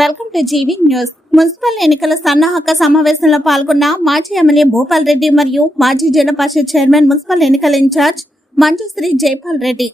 Welcome to GV news. Municipal ఎన్నికల సన్నాహక సమావేశంలో పాల్గొన్న మాజీ ఎమ్మెల్యే భూపాల్ రెడ్డి మరియు మాజీ జిల్లా పరిషత్ చైర్మన్ మున్సిపల్ ఎన్నికల ఇన్ఛార్జ్ మంజుశ్రీ జైపాల్ రెడ్డి.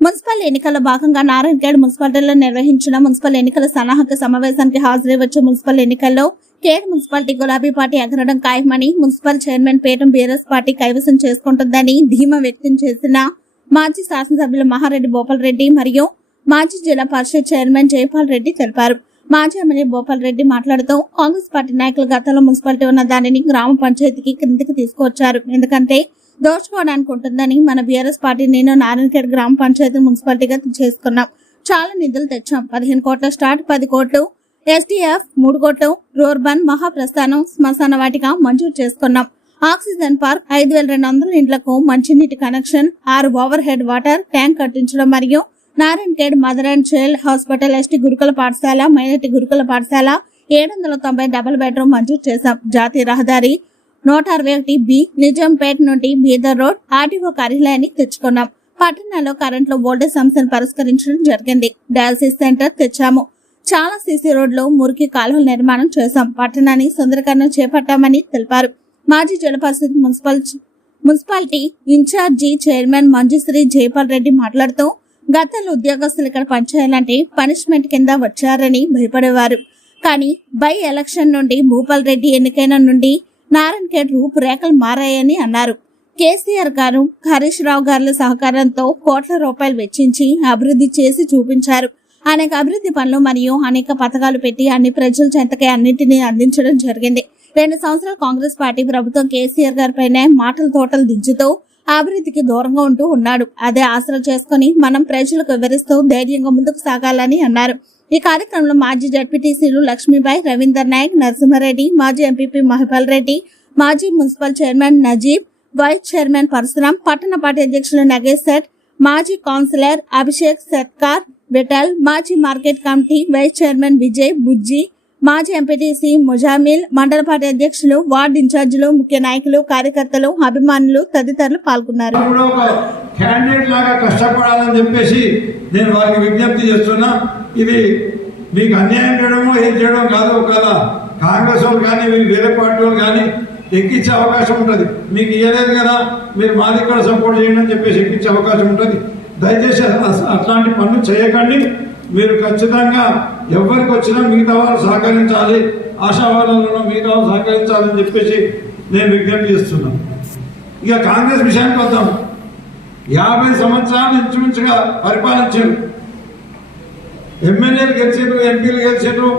మున్సిపల్ ఎన్నికల్లో భాగంగా నారాయణఖేడ్ మున్సిపాలిటీలో నిర్వహించిన మున్సిపల్ ఎన్నికల సన్నాహక సమావేశానికి హాజరై వచ్చే మున్సిపల్ ఎన్నికల్లో ఖేడ్ మున్సిపాలిటీ గులాబీ పార్టీ ఎగరడం ఖాయమని మున్సిపల్ చైర్మన్ పేటం బీఆర్ఎస్ పార్టీ కైవసం చేసుకుంటుందని ధీమా వ్యక్తం చేసిన మాజీ శాసనసభ్యులు మహారెడ్డి భూపాల్ రెడ్డి మరియు మాజీ జిల్లా పరిషత్ చైర్మన్ జైపాల్ రెడ్డి తెలిపారు. మాజీ ఎమ్మెల్యే భూపాల్ రెడ్డి మాట్లాడుతూ కాంగ్రెస్ పార్టీ నాయకులు గతంలో మున్సిపాలిటీ ఉన్న దానిని గ్రామ పంచాయతీకి క్రిందికి తీసుకువచ్చారు. ఎందుకంటే దోచుకోవడానికి ఉంటుందని మన బీఆర్ఎస్ పార్టీ నేను నారాయణఖేడ్ గ్రామ పంచాయతీ మున్సిపాలిటీగా చేసుకున్నాం. చాలా నిధులు తెచ్చాం. 15 కోట్ల స్టార్ట్, 10 కోట్లు ఎస్డిఎఫ్, 3 కోట్లు రూర్బన్ మహాప్రస్థానం శ్మశాన వాటిక మంజూరు చేసుకున్నాం. ఆక్సిజన్ పార్క్, 5200 ఇండ్లకు మంచినీటి connection, 6 over head water tank కట్టించడం మరియు Narayankhed mother and child hospital, ST గురుకుల పాఠశాల, మైనార్టీ గురుకుల పాఠశాల 790 డబుల్ బెడ్రూమ్ మంజూరు చేశాం. జాతీయ రహదారి 161B నిజాంపేట నుండి బీదర్ రోడ్ ఆర్టీఓ కార్యాలయాన్ని తెచ్చుకున్నాం. పట్టణంలో కరెంట్లో వోల్టేజ్ సమస్యను పరిష్కరించడం జరిగింది. డయాలసిస్ సెంటర్ తెచ్చాము. చాలా సీసీ రోడ్లు, మురికి కాలువల నిర్మాణం చేశాం. పట్టణాన్ని సుందరీకరణ చేపట్టామని తెలిపారు. మాజీ Zilla Parishad municipality in charge chairman Manjushri Jaipal Reddy మాట్లాడుతూ గతంలో ఉద్యోగస్తులు ఇక్కడ పనిచేయాలంటే పనిష్మెంట్ కింద వచ్చారని భయపడేవారు. కానీ బై ఎలక్షన్ నుండి భూపాల్ రెడ్డి ఎన్నికైన నుండి నారాయణఖేడ్ రూపురేఖలు మారాయని అన్నారు. కేసీఆర్ గారు, హరీష్ రావు గారుల సహకారంతో కోట్ల రూపాయలు వెచ్చించి అభివృద్ధి చేసి చూపించారు. అనేక అభివృద్ధి పనులు మరియు అనేక పథకాలు పెట్టి అన్ని ప్రజల చెంతకే అన్నింటినీ అందించడం జరిగింది. 2 సంవత్సరాలు కాంగ్రెస్ పార్టీ ప్రభుత్వం కేసీఆర్ గారిపైనే మాటల తోటలు దించుతూ అభివృద్ధికి దూరంగా ఉంటూ ఉన్నాడు. అదే ఆసరా చేసుకుని మనం ప్రజలకు వివరిస్తూ ధైర్యంగా ముందుకు సాగాలని అన్నారు. ఈ కార్యక్రమంలో మాజీ జడ్పీటీసీలు లక్ష్మీబాయి, రవీందర్ నాయక్, నరసింహారెడ్డి, మాజీ ఎంపీపీ మహిపాల్ రెడ్డి, మాజీ municipal chairman Najeeb, vice chairman Parashuram, పట్టణ పార్టీ అధ్యక్షులు నగేష్ సెట్, మాజీ కౌన్సిలర్ అభిషేక్ సర్కార్ విఠల్, మాజీ market committee vice chairman Vijay Bujji, మాజీ ఎంపీటీసీ ముజామిల్, మండల పార్టీ అధ్యక్షులు, వార్డు ఇన్ఛార్జీలు, ముఖ్య నాయకులు, కార్యకర్తలు, అభిమానులు తదితరులు పాల్గొన్నారు. క్యాండిడేట్ లాగా కష్టపడాలని చెప్పేసి నేను వారికి విజ్ఞప్తి చేస్తున్నా. ఇది మీకు అన్యాయం చేయడమో ఏం చేయడం కాదు కదా. కాంగ్రెస్ వాళ్ళు కానీ వీళ్ళు వేరే పార్టీ వాళ్ళు కానీ ఎక్కించే అవకాశం ఉంటుంది. మీకు ఇవ్వలేదు కదా, మీరు మాది కూడా సపోర్ట్ చేయండి అని చెప్పేసి ఎక్కించే అవకాశం ఉంటుంది. దయచేసి అట్లాంటి పనులు చేయకండి. మీరు ఖచ్చితంగా ఎవరికి వచ్చినా మిగతా వాళ్ళు సహకరించాలి, ఆశావాదంలో మిగతా వాళ్ళు సహకరించాలని చెప్పేసి నేను విజ్ఞప్తి చేస్తున్నాను. ఇక కాంగ్రెస్ విషయానికి వద్దాం. 50 సంవత్సరాలు ఇంచుమించుగా పరిపాలించారు. ఎమ్మెల్యేలు గెలిచారు, ఎంపీలు గెలిచారు,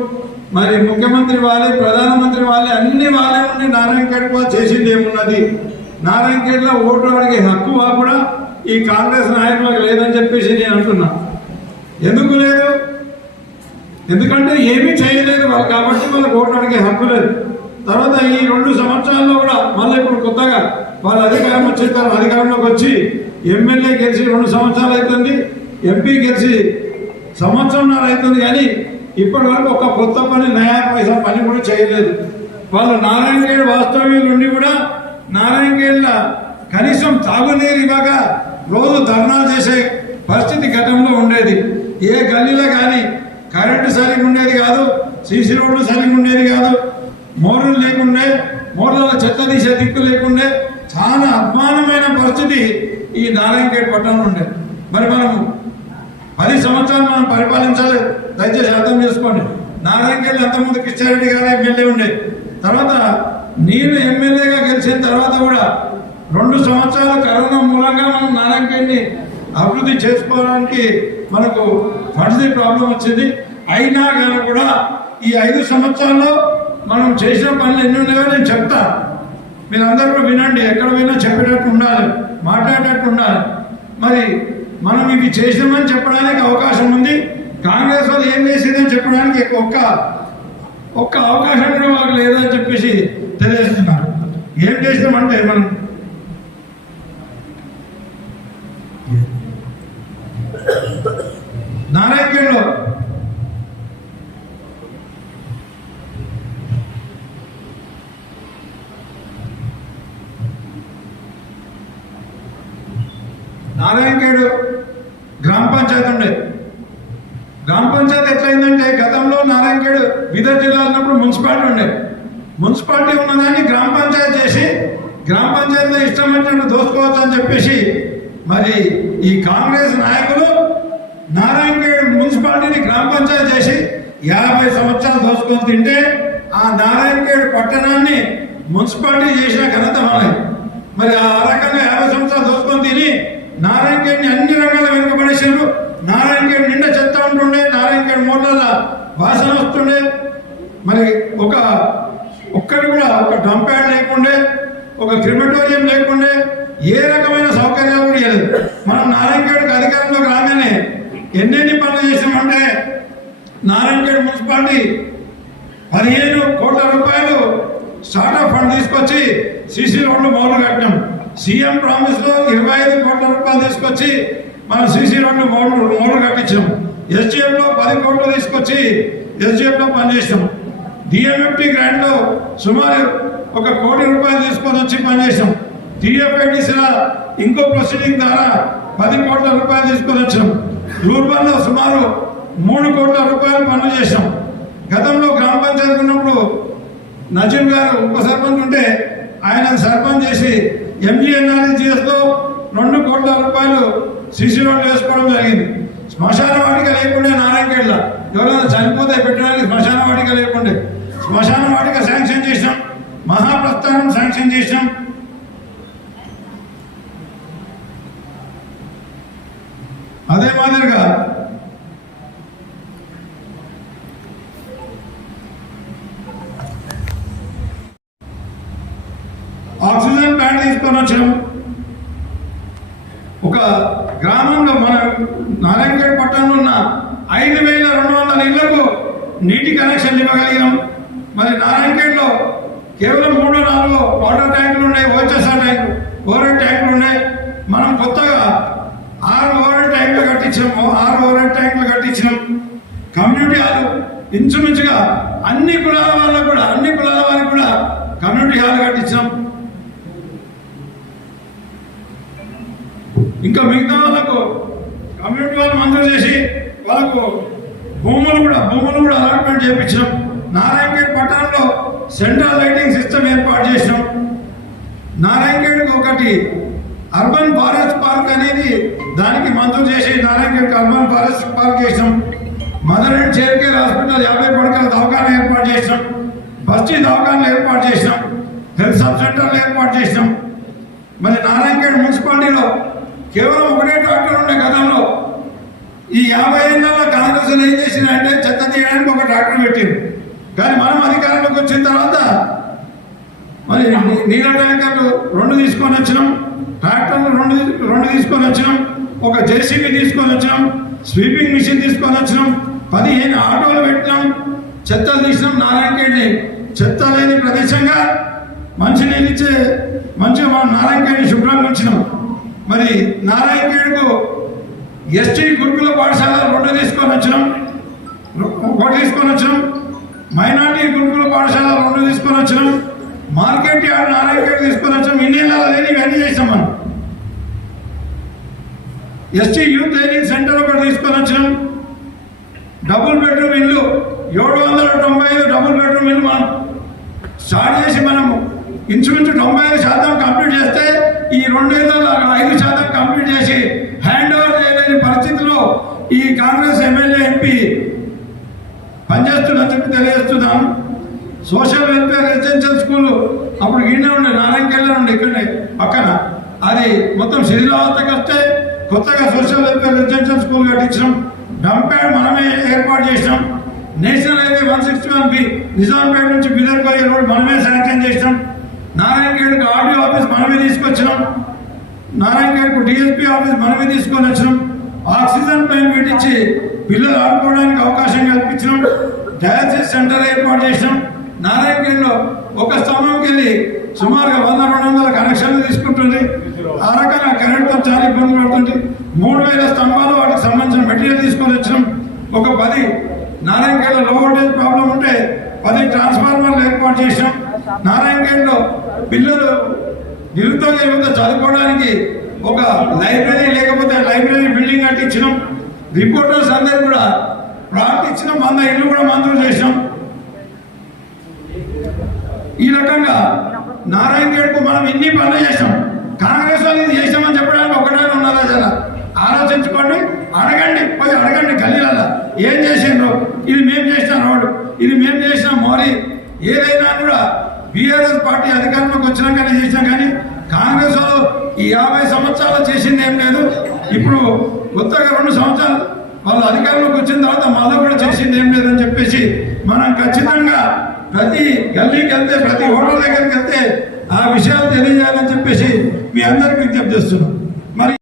మరి ముఖ్యమంత్రి వాళ్ళే, ప్రధానమంత్రి వాళ్ళే, అన్ని వాళ్ళే ఉండి నారాయణఖేడ్ కూడా చేసింది ఏమున్నది? నారాయణఖేడ్లో ఓటు అడిగే హక్కు కూడా ఈ కాంగ్రెస్ నాయకులకు లేదని చెప్పేసి నేను అంటున్నా. ఎందుకు లేదు? ఎందుకంటే ఏమీ చేయలేదు వాళ్ళు, కాబట్టి వాళ్ళకి ఓటు అడిగే హక్కు లేదు. తర్వాత ఈ 2 సంవత్సరాల్లో కూడా మళ్ళీ ఇప్పుడు కొత్తగా వాళ్ళ అధికారం వచ్చేస్తారు. అధికారంలోకి వచ్చి ఎమ్మెల్యే గెలిచి 2 సంవత్సరాలు అవుతుంది, ఎంపీ గెలిచి 1.5 సంవత్సరం అవుతుంది. కానీ ఇప్పటి వరకు ఒక కొత్త పని, నయా పైసా పని కూడా చేయలేదు. వాళ్ళు నారాయణఖేడ్ వాస్తవ్యుల నుండి కూడా నారాయణఖేడ్ల కనీసం తాగునీరు ఇవ్వక రోజు ధర్నాలు చేసే పరిస్థితి గతంలో ఉండేది. ఏ గల్లీలో కానీ కరెంటు సరిగ్గా ఉండేది కాదు, సీసీ రోడ్లు సరిగ్గా ఉండేది కాదు, మోర్లు లేకుండే, మోర్లలో చెత్త తీసే దిక్కు లేకుండే, చాలా అద్మానమైన పరిస్థితి ఈ నారాయణఖేడ్ పట్టణంలో ఉండే. మరి మనం 10 సంవత్సరాలు మనం పరిపాలించాలి. దయచేసి అర్థం చేసుకోండి. నారాయణఖేడ్ అంతకుముందు కిష్టారెడ్డి గారు ఎమ్మెల్యే ఉండే, తర్వాత నేను ఎమ్మెల్యేగా గెలిచిన తర్వాత కూడా 2 సంవత్సరాలు కరోనా మూలంగా మనం నారాయణఖేడ్ని అభివృద్ధి చేసుకోవడానికి మనకు ఫండ్స్ ప్రాబ్లం వచ్చింది. అయినా కానీ కూడా ఈ 5 సంవత్సరాల్లో మనం చేసిన పనులు ఎన్ని ఉన్నాయో నేను చెప్తా. మీరందరూ కూడా వినండి. ఎక్కడ పోయినా చెప్పేటట్టు ఉండాలి, మాట్లాడేటట్టు ఉండాలి. మరి మనం ఇవి చేసినామని చెప్పడానికి అవకాశం ఉంది. కాంగ్రెస్ వాళ్ళు ఏం చేసేదని చెప్పడానికి ఒక్క అవకాశం కూడా వాళ్ళకి లేదని చెప్పేసి తెలియజేస్తున్నారు. ఏం చేసినామంటే మనం నారాయణఖేడ్లో గ్రామ పంచాయతీ ఉండే గ్రామ పంచాయతీ ఎట్లయిందంటే గతంలో నారాయణఖేడ్ బీదర్ జిల్లా ఉన్నప్పుడు మున్సిపాలిటీ ఉండే, మున్సిపాలిటీ ఉన్నదాన్ని గ్రామ పంచాయతీ చేసి గ్రామ పంచాయతీలో ఇష్టం వచ్చినట్టు దోసుకోవచ్చు అని చెప్పేసి మరి ఈ కాంగ్రెస్ నాయకులు నారాయణఖేడ్ మున్సిపాలిటీని గ్రామ పంచాయతీ చేసి 50 సంవత్సరాలు దోసుకొని తింటే ఆ నారాయణఖేడ్ పట్టణాన్ని మున్సిపాలిటీ చేసిన ఘనత మనది. మరి ఆ రకంగా 50 సంవత్సరాలు దోసుకొని తిని నారాయణఖేడ్ని అన్ని రంగాల వెనుకబడేసారు. నారాయణఖేడ్ నిండా చెత్త ఉంటుండే, నారాయణఖేడ్ మోటార్ల వాసన వస్తుండే, మరి ఒక్కటి కూడా ఒక డంప్ యార్డ్ లేకుండే, ఒక క్రిమటోరియం లేకుండే, ఏ రకమైన సౌకర్యాలు కూడా లేదు. మనం నారాయణఖేడ్కి అధికారంలోకి రాగానే ఎన్నెన్ని పనులు చేసామంటే నారాయణఖేడ్ మున్సిపాలిటీ 15 కోట్ల రూపాయలు స్టార్ట్అప్ ఫండ్ తీసుకొచ్చి సీసీ రోడ్లు మొదలు కట్టినాం. సీఎం ప్రామిస్ లో 25 కోట్ల రూపాయలు తీసుకొచ్చి మనం సీసీ రోడ్లు మొదలు కట్టించాం. ఎస్డిఎఫ్ లో 10 కోట్లు తీసుకొచ్చి ఎస్డిఎఫ్ లో పనిచేసాం. డిఎంఎఫ్టీ గ్రాంట్ లో సుమారు 1 కోటి రూపాయలు తీసుకొని వచ్చి పనిచేసాం. టీఎఫ్ఐడిసిలో ఇంకో ప్రొసీడింగ్ ద్వారా 10 కోట్ల రూపాయలు తీసుకొని వచ్చాం. రూర్బన్ లో సుమారు 3 కోట్ల రూపాయలు పనులు చేసాం. గతంలో గ్రామ పంచాయతీ ఉన్నప్పుడు నజీం గారు ఉప సర్పంచ్ ఉంటే ఆయన సర్పంచ్ చేసి ఎంజీఎన్ఆర్జీఎస్ లో 2 కోట్ల రూపాయలు సిసి రోడ్లు వేసుకోవడం జరిగింది. శ్మశాన వాటిక లేకుండే నారాయణఖేడ్లో ఎవరైనా చనిపోతే పెట్టడానికి శ్మశాన వాటిక లేకుండే శ్మశాన వాటిక శాంక్షన్ చేసినాం. మహాప్రస్థానం శాంక్షన్ చేసినాం. అదే మాదిరిగా ఆక్సిజన్ ప్లాంట్ తీసుకొని వచ్చాం. ఒక గ్రామంలో మన నారాయణఖేడ్ పట్టణంలో ఉన్న 5200 ఇళ్లకు నీటి కనెక్షన్ ఇవ్వగలిగినాం. మరి నారాయణఖేడ్లో కేవలం 3-4 వాటర్ ట్యాంకులు ఉన్నాయి, ఓహెచ్ఎస్ఆర్ ట్యాంకు ఓవర్ ట్యాంకులు ఉన్నాయి. మనం కొత్తగా 6 ఓవర్ ట్యాంకులు కట్టించినాం. కమ్యూనిటీ హాల్ ఇంచుమించుగా అన్ని కులాల వారికి కూడా కమ్యూనిటీ హాల్ కట్టించాం. ఇంకా మిగతా వాళ్ళకు కమ్యూనిటీ వాళ్ళు మంజూరు చేసి వాళ్ళకు భూములు కూడా అలాట్మెంట్ చేయించినాం. నారాయణఖేడ్ పట్టణంలో సెంట్రల్ లైటింగ్ సిస్టమ్ ఏర్పాటు చేసినాం. నారాయణఖేడ్కి ఒకటి అర్బన్ ఫారెస్ట్ పార్క్ అనేది దానికి మంజూరు చేసి నారాయణఖేడ్కి అర్బన్ ఫారెస్ట్ పార్క్ చేసినాం. Mother and child care hospital 50 పడకల దవాఖాన ఏర్పాటు చేసినాం. బస్తీ దవాఖానలు ఏర్పాటు చేసినాం. హెల్త్ సబ్ సెంటర్లు ఏర్పాటు చేసినాం. మరి నారాయణఖేడ్ మున్సిపాలిటీలో కేవలం ఒకటే ట్రాక్టర్ ఉండే గతంలో. ఈ 50 ఏళ్ళలో కాంగ్రెస్ ఏం చేసిందంటే చెత్త తీయడానికి ఒక ట్రాక్టర్ పెట్టింది. కానీ మనం అధికారంలోకి వచ్చిన తర్వాత మరి నీళ్ళ ట్యాంకర్లు 2 తీసుకొని వచ్చినాం, ట్రాక్టర్లు 2 తీసుకొని వచ్చినాం, ఒక జేసీబీ తీసుకొని వచ్చినాం, స్వీపింగ్ మిషన్ తీసుకొని వచ్చినాం, 15 ఆటోలు పెట్టినాం, చెత్తలు తీసినాం. నారాయణఖేడ్ని చెత్త లేని ప్రదేశంగా మంచినీళ్ళు ఇచ్చే మంచిగా మనం నారాయణఖేడ్ని శుభ్రంగా ఉంచినాం. మరి నారాయణఖేడ్కు ఎస్టీ గురుకుల పాఠశాల 2 తీసుకొని వచ్చినాం, 1 తీసుకొని వచ్చినాం. మైనార్టీ గురుకుల పాఠశాల 2 తీసుకొని వచ్చినాం. మార్కెట్ యార్డ్ నారాయణఖేడ్ తీసుకొని వచ్చాం. ఇండియన్ లేని ఇవన్నీ చేసాం. మనం ఎస్టీ యూత్ ట్రైనింగ్ సెంటర్ 1 తీసుకొని వచ్చినాం. డబుల్ బెడ్రూమ్ ఇల్లు 795 డబుల్ బెడ్రూమ్ ఇల్లు మనం స్టార్ట్ చేసి మనము ఇంచుమించు 95% కంప్లీట్ చేస్తే ఈ 2 ఏళ్ళలో 5% కంప్లీట్ చేసి హ్యాండ్ ఓవర్ చేయలేని పరిస్థితిలో ఈ కాంగ్రెస్ ఎమ్మెల్యే ఎంపీ పనిచేస్తుందని చెప్పి తెలియజేస్తున్నాం. సోషల్ వెల్ఫేర్ రెసిడెన్షియల్ స్కూల్ అప్పుడు ఈయనే ఉండే నారాయణఖేడ్లో ఉండే ఇక్కడనే పక్కన, అది మొత్తం శిథిలావస్థకి వస్తే కొత్తగా సోషల్ వెల్ఫేర్ రెసిడెన్షియల్ స్కూల్ కట్టించినాం. డంప్ యార్డ్ మనమే ఏర్పాటు చేసినాం. నేషనల్ హైవే 161B నిజాంపేట నుంచి బీదర్ పోయే రోడ్ మనమే శాంక్షన్ చేసినాం. నారాయణఖేడ్కు ఆర్డీఓ ఆఫీస్ మనమే తీసుకొచ్చినాం. నారాయణఖేడ్కు డిఎస్పీ ఆఫీస్ మనమే తీసుకొని వచ్చినాం. ఆక్సిజన్ ప్లాంట్ పెట్టించి పిల్లలు ఆడుకోవడానికి అవకాశం కల్పించినాం. డయాలసిస్ సెంటర్ ఏర్పాటు చేసినాం. నారాయణఖేడ్లో ఒక స్తంభంకి వెళ్ళి సుమారుగా 100-200 కనెక్షన్లు తీసుకుంటుంది. ఆ రకంగా కరెంట్తో చాలా ఇబ్బంది పడుతుంది. 3000 స్తంభాలు వాటికి సంబంధించిన మెటీరియల్ తీసుకొని వచ్చినాం. ఒక 10 నారాయణఖేడ్లో లో వోల్టేజ్ ప్రాబ్లం ఉంటే 10 ట్రాన్స్ఫార్మర్లు ఏర్పాటు చేసినాం. నారాయణఖేడ్లో పిల్లలు నిరుద్యోగ యువత చదువుకోవడానికి ఒక లైబ్రరీ లేకపోతే లైబ్రరీ బిల్డింగ్ కట్టించినాం. రిపోర్టర్స్ అందరూ కూడా ప్లాట్ ఇచ్చిన 100 ఇల్లు కూడా మంజూరు చేసినాం. ఈ రకంగా నారాయణఖేడ్కు మనం ఇన్ని పనులు చేసాం. కాంగ్రెస్ వాళ్ళు ఇది చేసామని చెప్పడానికి ఒకటే ఉన్నదా? జర ఆలోచించుకోండి, అడగండి, పోయి అడగండి గల్లీలలో ఏం చేసిండ్రు. ఇది మేము చేసిన రోడ్డు, ఇది మేము చేసిన మోరీ, ఏదైనా కూడా బీఆర్ఎస్ పార్టీ అధికారంలోకి వచ్చినాకనే చేసినాం. కానీ కాంగ్రెస్ వాళ్ళు ఈ 50 సంవత్సరాలు చేసింది ఏం లేదు. ఇప్పుడు కొత్తగా 2 సంవత్సరాలు వాళ్ళు అధికారంలోకి వచ్చిన తర్వాత మళ్ళీ కూడా చేసింది ఏం లేదని చెప్పేసి మనం ఖచ్చితంగా ప్రతి గల్లీకి వెళ్తే, ప్రతి ఓటర్ దగ్గరికి వెళ్తే ఆ విషయాలు తెలియజేయాలని చెప్పేసి మీ అందరికీ విజ్ఞప్తి చేస్తున్నాం. మరి